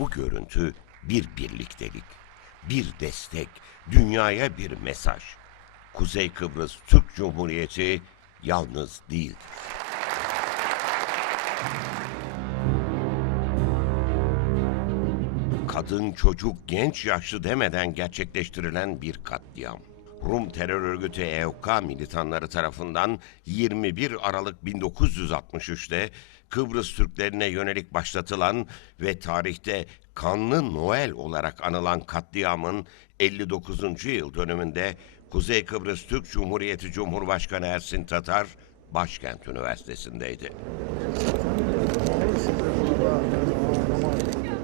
Bu görüntü bir birliktelik, bir destek, dünyaya bir mesaj. Kuzey Kıbrıs Türk Cumhuriyeti yalnız değil. Kadın, çocuk, genç, yaşlı demeden gerçekleştirilen bir katliam. Rum terör örgütü EOK militanları tarafından 21 Aralık 1963'te Kıbrıs Türklerine yönelik başlatılan ve tarihte Kanlı Noel olarak anılan katliamın 59. yıl dönümünde Kuzey Kıbrıs Türk Cumhuriyeti Cumhurbaşkanı Ersin Tatar Başkent Üniversitesi'ndeydi.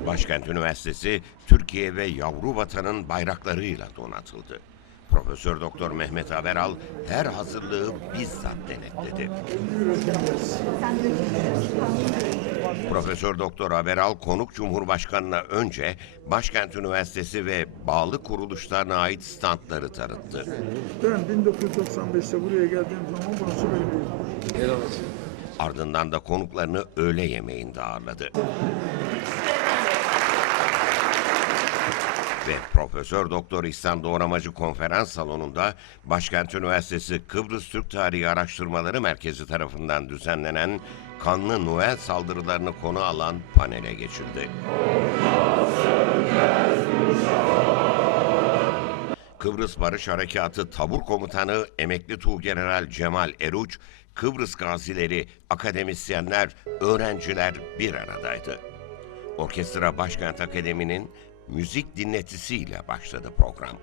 Başkent Üniversitesi Türkiye ve yavru vatanın bayraklarıyla donatıldı. Profesör Doktor Mehmet Haberal her hazırlığı bizzat denetledi. Profesör Doktor Haberal konuk Cumhurbaşkanına önce Başkent Üniversitesi ve bağlı kuruluşlarına ait standları tanıttı. Ben 1995'te buraya geldiğim zaman burası böyleydi. Ardından da konuklarını öğle yemeğinde ağırladı. Ve Profesör Doktor İhsan Doğramacı konferans salonunda Başkent Üniversitesi Kıbrıs Türk Tarihi Araştırmaları Merkezi tarafından düzenlenen kanlı Noel saldırılarını konu alan panele geçildi. Kıbrıs Barış Harekatı Tabur Komutanı Emekli Tuğgeneral Cemal Eruç, Kıbrıs gazileri, akademisyenler, öğrenciler bir aradaydı. Orkestra Başkent Akademi'nin müzik dinletisiyle başladı program.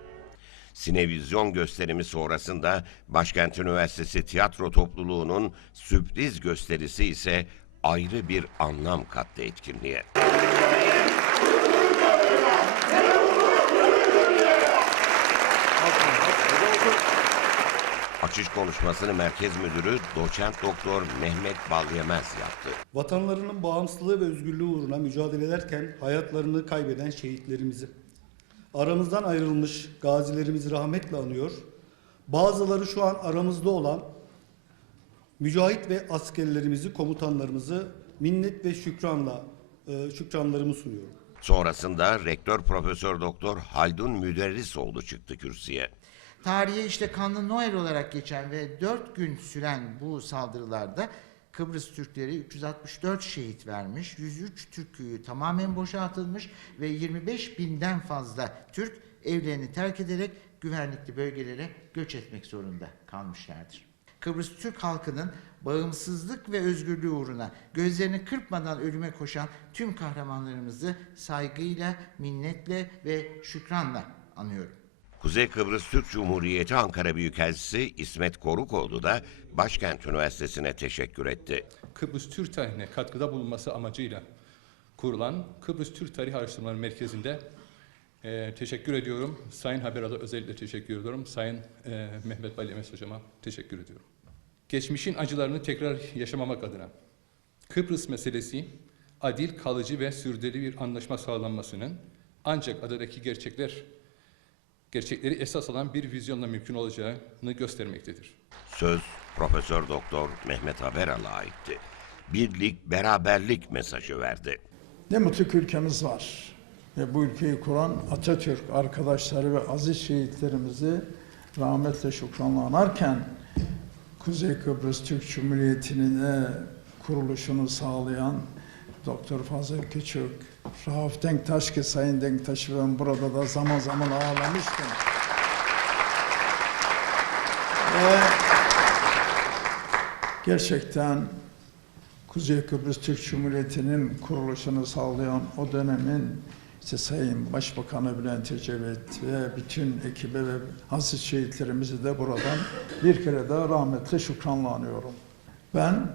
Sinevizyon gösterimi sonrasında Başkent Üniversitesi Tiyatro Topluluğu'nun sürpriz gösterisi ise ayrı bir anlam kattı etkinliğe. Açış konuşmasını Merkez Müdürü Doçent Doktor Mehmet Balyemez yaptı. Vatanlarının bağımsızlığı ve özgürlüğü uğruna mücadele ederken hayatlarını kaybeden şehitlerimizi, aramızdan ayrılmış gazilerimizi rahmetle anıyor. Bazıları şu an aramızda olan mücahit ve askerlerimizi, komutanlarımızı minnet ve şükranla e, şükranlarımı sunuyorum. Sonrasında Rektör Profesör Doktor Haldun Müderrisoğlu çıktı kürsüye. Tarihe işte Kanlı Noel olarak geçen ve 4 gün süren bu saldırılarda Kıbrıs Türkleri 364 şehit vermiş, 103 Türk köyü tamamen boşaltılmış ve 25 binden fazla Türk evlerini terk ederek güvenlikli bölgelere göç etmek zorunda kalmışlardır. Kıbrıs Türk halkının bağımsızlık ve özgürlüğü uğruna gözlerini kırpmadan ölüme koşan tüm kahramanlarımızı saygıyla, minnetle ve şükranla anıyorum. Kuzey Kıbrıs Türk Cumhuriyeti Ankara Büyükelçisi İsmet Korukoğlu da Başkent Üniversitesi'ne teşekkür etti. Kıbrıs Türk tarihine katkıda bulunması amacıyla kurulan Kıbrıs Türk Tarih Araştırmaları Merkezi'nde e, teşekkür ediyorum. Sayın Haberal'a özellikle teşekkür ediyorum. Sayın e, Mehmet Balyemez Hocama teşekkür ediyorum. Geçmişin acılarını tekrar yaşamamak adına Kıbrıs meselesi adil, kalıcı ve sürdürülebilir bir anlaşma sağlanmasının ancak adadaki gerçekler gerçekleri esas alan bir vizyonla mümkün olacağını göstermektedir. Söz Profesör Doktor Mehmet Haberal'a aitti. Birlik, beraberlik mesajı verdi. Ne mutlu ki ülkemiz var. Ve bu ülkeyi kuran Atatürk arkadaşları ve aziz şehitlerimizi rahmetle şükranla anarken Kuzey Kıbrıs Türk Cumhuriyeti'nin de kuruluşunu sağlayan Doktor Fazıl Küçük, Rauf Denktaş ki Sayın Denktaş'ı ben burada da zaman zaman ağlamıştım. Ve gerçekten Kuzey Kıbrıs Türk Cumhuriyeti'nin kuruluşunu sağlayan o dönemin işte Sayın Başbakanı Bülent Ecevit ve bütün ekibe ve aziz şehitlerimizi de buradan bir kere daha rahmetle şükranla anıyorum. Ben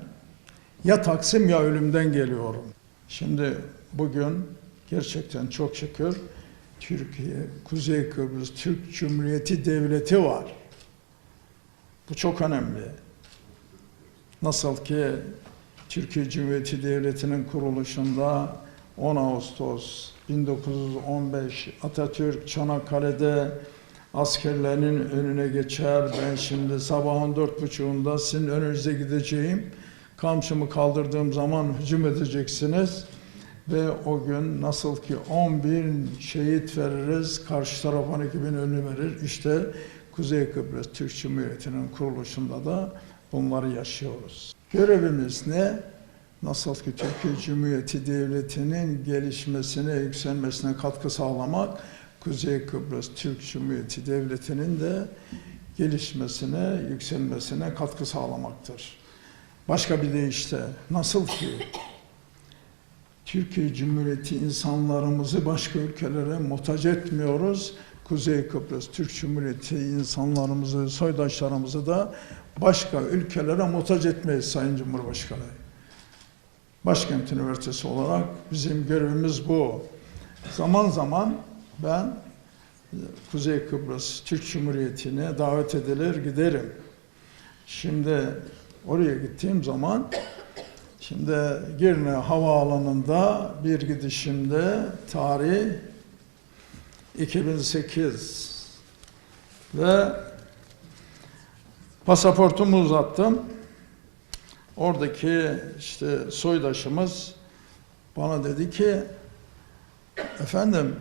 ya Taksim ya ölümden geliyorum. Şimdi bugün gerçekten çok şükür Türkiye, Kuzey Kıbrıs Türk Cumhuriyeti Devleti var. Bu çok önemli. Nasıl ki Türkiye Cumhuriyeti Devleti'nin kuruluşunda 10 Ağustos 1915 Atatürk Çanakkale'de askerlerinin önüne geçer. Ben şimdi sabahın dört buçuğunda sizin önünüze gideceğim. Kamçımı kaldırdığım zaman hücum edeceksiniz ve o gün nasıl ki 10 bin şehit veririz, karşı taraf 12 bin ölü verir. İşte Kuzey Kıbrıs Türk Cumhuriyeti'nin kuruluşunda da bunları yaşıyoruz. Görevimiz ne? Nasıl ki Türkiye Cumhuriyeti Devleti'nin gelişmesine, yükselmesine katkı sağlamak, Kuzey Kıbrıs Türk Cumhuriyeti Devleti'nin de gelişmesine, yükselmesine katkı sağlamaktır. Başka bir deyişle nasıl ki Türkiye Cumhuriyeti insanlarımızı başka ülkelere muhtaç etmiyoruz. Kuzey Kıbrıs Türk Cumhuriyeti insanlarımızı, soydaşlarımızı da başka ülkelere muhtaç etmeyiz Sayın Cumhurbaşkanı. Başkent Üniversitesi olarak bizim görevimiz bu. Zaman zaman ben e, Kuzey Kıbrıs Türk Cumhuriyeti'ne davet edilir giderim. Şimdi oraya gittiğim zaman şimdi Girne Havaalanı'nda bir gidişimde tarih 2008 ve pasaportumu uzattım. Oradaki işte soydaşımız bana dedi ki efendim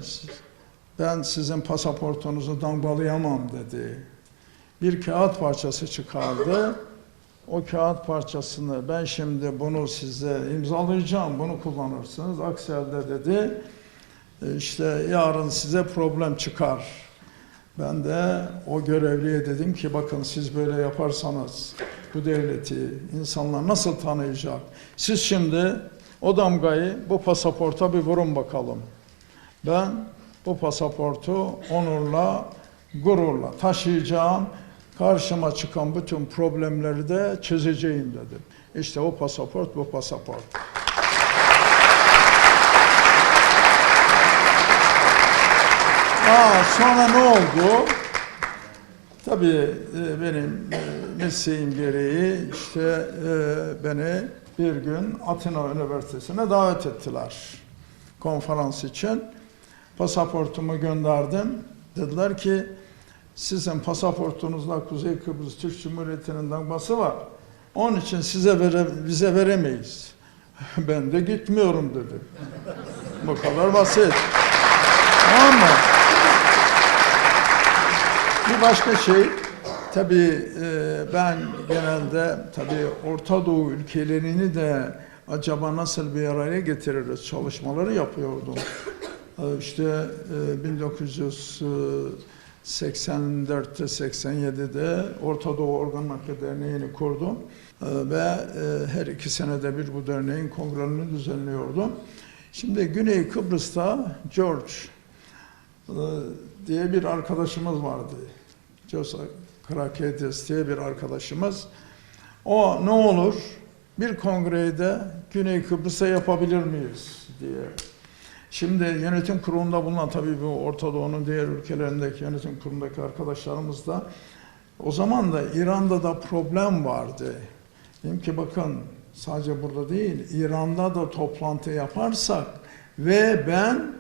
ben sizin pasaportunuzu damgalayamam dedi. Bir kağıt parçası çıkardı. O kağıt parçasını ben şimdi bunu size imzalayacağım, bunu kullanırsınız. Aksi halde dedi "e, işte yarın size problem çıkar. Ben de o görevliye dedim ki bakın siz böyle yaparsanız bu devleti insanlar nasıl tanıyacak? Siz şimdi o damgayı bu pasaporta bir vurun bakalım. Ben bu pasaportu onurla, gururla taşıyacağım. Karşıma çıkan bütün problemleri de çözeceğim dedim. İşte o pasaport bu pasaport. Aa, sonra ne oldu? Tabii e, benim e, mesleğim gereği işte e, beni bir gün Atina Üniversitesi'ne davet ettiler konferans için. Pasaportumu gönderdim. Dediler ki sizin pasaportunuzla Kuzey Kıbrıs Türk Cumhuriyeti'nin damgası var. Onun için size vere, bize veremeyiz. ben de gitmiyorum dedi. Bu kadar basit. tamam mı? Bir başka şey, tabii e, ben genelde tabii Orta Doğu ülkelerini de acaba nasıl bir araya getiririz çalışmaları yapıyordum. E, işte e, 1900 84'te 87'de Orta Doğu Organ Nakli Derneği'ni kurdum ee, ve e, her iki senede bir bu derneğin kongrelerini düzenliyordum. Şimdi Güney Kıbrıs'ta George e, diye bir arkadaşımız vardı. Joseph Krakedes diye bir arkadaşımız. O ne olur bir kongrede Güney Kıbrıs'a yapabilir miyiz diye Şimdi yönetim kurulunda bulunan tabii bu Orta Doğu'nun diğer ülkelerindeki yönetim kurulundaki arkadaşlarımız da o zaman da İran'da da problem vardı. Dedim ki bakın sadece burada değil İran'da da toplantı yaparsak ve ben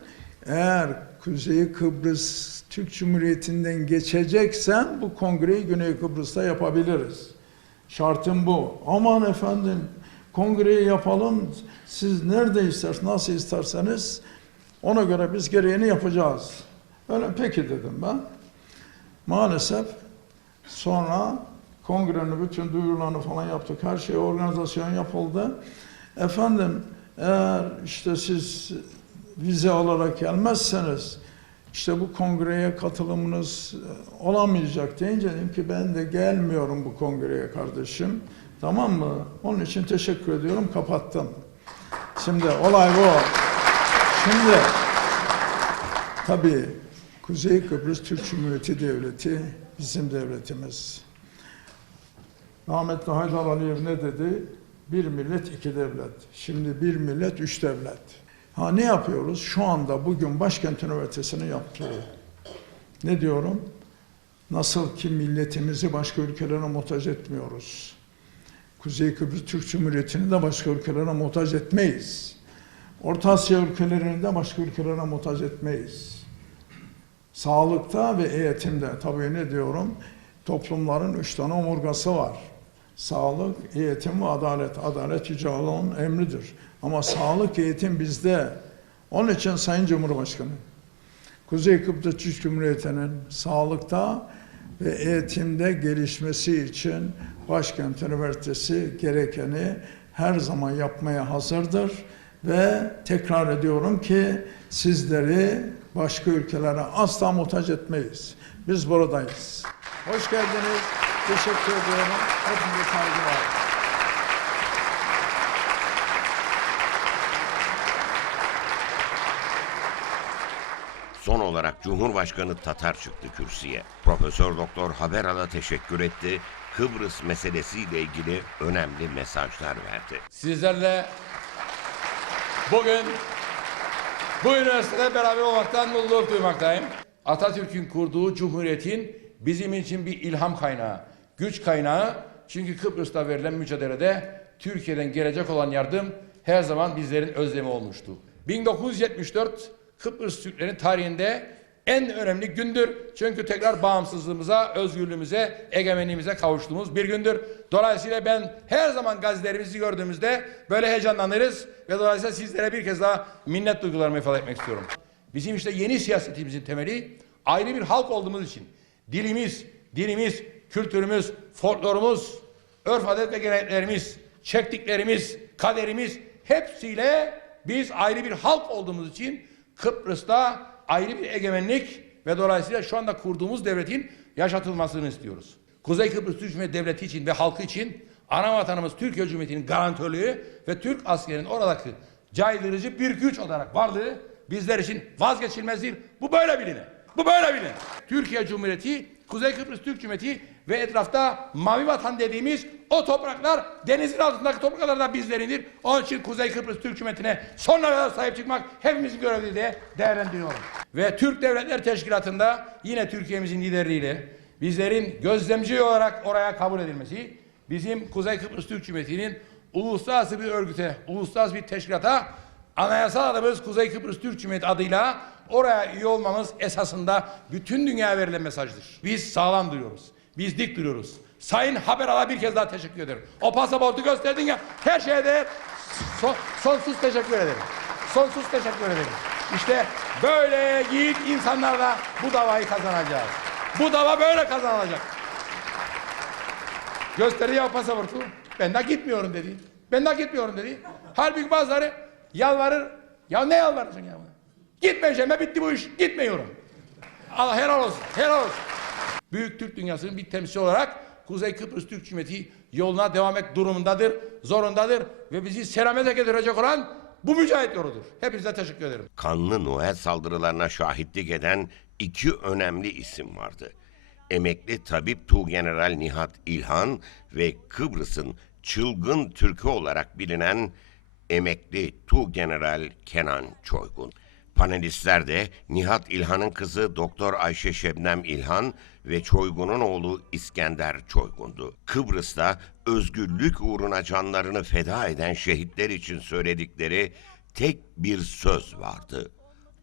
eğer Kuzey Kıbrıs Türk Cumhuriyeti'nden geçeceksem bu kongreyi Güney Kıbrıs'ta yapabiliriz. Şartım bu. Aman efendim kongreyi yapalım. Siz nerede isterseniz, nasıl isterseniz ona göre biz gereğini yapacağız. Öyle peki dedim ben. Maalesef sonra kongrenin bütün duyurularını falan yaptık. Her şey organizasyon yapıldı. Efendim eğer işte siz vize alarak gelmezseniz işte bu kongreye katılımınız e, olamayacak deyince dedim ki ben de gelmiyorum bu kongreye kardeşim. Tamam mı? Onun için teşekkür ediyorum. Kapattım. Şimdi olay bu. Şimdi tabii Kuzey Kıbrıs Türk Cumhuriyeti Devleti bizim devletimiz. Rahmetli Haydar Aliyev ne dedi? Bir millet iki devlet. Şimdi bir millet üç devlet. Ha ne yapıyoruz? Şu anda bugün Başkent Üniversitesi'nin yaptığı. Ne diyorum? Nasıl ki milletimizi başka ülkelere muhtaç etmiyoruz. Kuzey Kıbrıs Türk Cumhuriyeti'ni de başka ülkelere muhtaç etmeyiz. Orta Asya ülkelerini başka ülkelere muhtaç etmeyiz. Sağlıkta ve eğitimde tabii ne diyorum? Toplumların üç tane omurgası var. Sağlık, eğitim ve adalet. Adalet Yüce emridir. Ama sağlık, eğitim bizde. Onun için Sayın Cumhurbaşkanı, Kuzey Kıbrıs Türk Cumhuriyeti'nin sağlıkta ve eğitimde gelişmesi için Başkent Üniversitesi gerekeni her zaman yapmaya hazırdır ve tekrar ediyorum ki sizleri başka ülkelere asla muhtaç etmeyiz. Biz buradayız. Hoş geldiniz. Teşekkür ediyorum. Hepinize saygılar. Son olarak Cumhurbaşkanı Tatar çıktı kürsüye. Profesör Doktor Haberal'a teşekkür etti. Kıbrıs meselesiyle ilgili önemli mesajlar verdi. Sizlerle bugün bu üniversitede beraber olmaktan mutluluk duymaktayım. Atatürk'ün kurduğu cumhuriyetin bizim için bir ilham kaynağı, güç kaynağı. Çünkü Kıbrıs'ta verilen mücadelede Türkiye'den gelecek olan yardım her zaman bizlerin özlemi olmuştu. 1974 Kıbrıs Türklerin tarihinde en önemli gündür. Çünkü tekrar bağımsızlığımıza, özgürlüğümüze, egemenliğimize kavuştuğumuz bir gündür. Dolayısıyla ben her zaman gazetelerimizi gördüğümüzde böyle heyecanlanırız ve dolayısıyla sizlere bir kez daha minnet duygularımı ifade etmek istiyorum. Bizim işte yeni siyasetimizin temeli ayrı bir halk olduğumuz için dilimiz, dinimiz, kültürümüz, folklorumuz, örf adet ve geleneklerimiz, çektiklerimiz, kaderimiz hepsiyle biz ayrı bir halk olduğumuz için Kıbrıs'ta ayrı bir egemenlik ve dolayısıyla şu anda kurduğumuz devletin yaşatılmasını istiyoruz. Kuzey Kıbrıs Türk Cumhuriyeti Devleti için ve halkı için ana vatanımız Türkiye Cumhuriyeti'nin garantörlüğü ve Türk askerinin oradaki caydırıcı bir güç olarak varlığı bizler için vazgeçilmezdir. Bu böyle bilinir. Bu böyle bilinir. Türkiye Cumhuriyeti, Kuzey Kıbrıs Türk Cumhuriyeti ve etrafta mavi vatan dediğimiz o topraklar denizin altındaki topraklar da bizlerindir. Onun için Kuzey Kıbrıs Türk Cumhuriyeti'ne sonuna kadar sahip çıkmak hepimizin görevi diye değerlendiriyorum. Ve Türk Devletler Teşkilatı'nda yine Türkiye'mizin liderliğiyle bizlerin gözlemci olarak oraya kabul edilmesi, bizim Kuzey Kıbrıs Türk Cumhuriyeti'nin uluslararası bir örgüte, uluslararası bir teşkilata anayasal adımız Kuzey Kıbrıs Türk Cumhuriyeti adıyla oraya üye olmamız esasında bütün dünyaya verilen mesajdır. Biz sağlam duruyoruz. Biz dik duruyoruz. Sayın Haberal'a bir kez daha teşekkür ederim. O pasaportu gösterdin ya her şeye değer. Son- sonsuz teşekkür ederim. Sonsuz teşekkür ederim. İşte böyle yiğit insanlarla bu davayı kazanacağız. Bu dava böyle kazanılacak. Gösterdi ya pasaportu. Ben de gitmiyorum dedi. Ben de gitmiyorum dedi. Halbuki bazıları yalvarır. Ya ne yalvarırsın ya? Gitmeyeceğim ben bitti bu iş. Gitmiyorum. Allah helal olsun. Helal olsun. Büyük Türk dünyasının bir temsilcisi olarak Kuzey Kıbrıs Türk Cumhuriyeti yoluna devam etmek durumundadır, zorundadır ve bizi selamete getirecek olan bu mücahit yoludur. Hepinize teşekkür ederim. Kanlı Noel saldırılarına şahitlik eden iki önemli isim vardı. Emekli tabip Tuğgeneral Nihat İlhan ve Kıbrıs'ın çılgın Türkü olarak bilinen emekli Tuğgeneral Kenan Çoygun. Panelistler de Nihat İlhan'ın kızı Doktor Ayşe Şebnem İlhan ve Çoygun'un oğlu İskender Çoygun'du. Kıbrıs'ta özgürlük uğruna canlarını feda eden şehitler için söyledikleri tek bir söz vardı.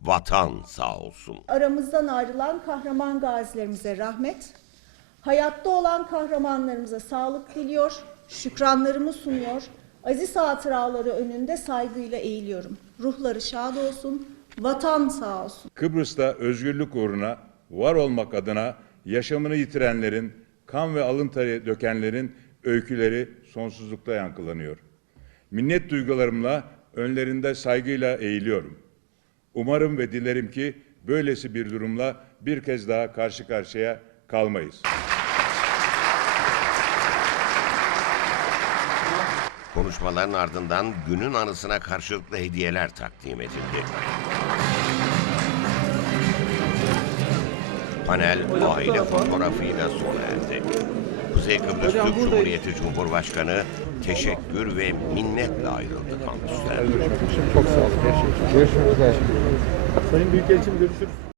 Vatan sağ olsun. aramızdan ayrılan kahraman gazilerimize rahmet, hayatta olan kahramanlarımıza sağlık diliyor, şükranlarımı sunuyor, aziz hatıraları önünde saygıyla eğiliyorum. Ruhları şad olsun, vatan sağ olsun. Kıbrıs'ta özgürlük uğruna var olmak adına yaşamını yitirenlerin, kan ve alın teri dökenlerin öyküleri sonsuzlukta yankılanıyor. Minnet duygularımla önlerinde saygıyla eğiliyorum. Umarım ve dilerim ki böylesi bir durumla bir kez daha karşı karşıya kalmayız. Konuşmaların ardından günün anısına karşılıklı hediyeler takdim edildi. Panel aile fotoğrafıyla sona erdi. Kuzey Kıbrıs Türk Cumhuriyeti Cumhurbaşkanı teşekkür ve minnetle ayrıldı kampüsten. Çok sağ olun. Görüşmek üzere. Sayın Büyükelçim görüşürüz.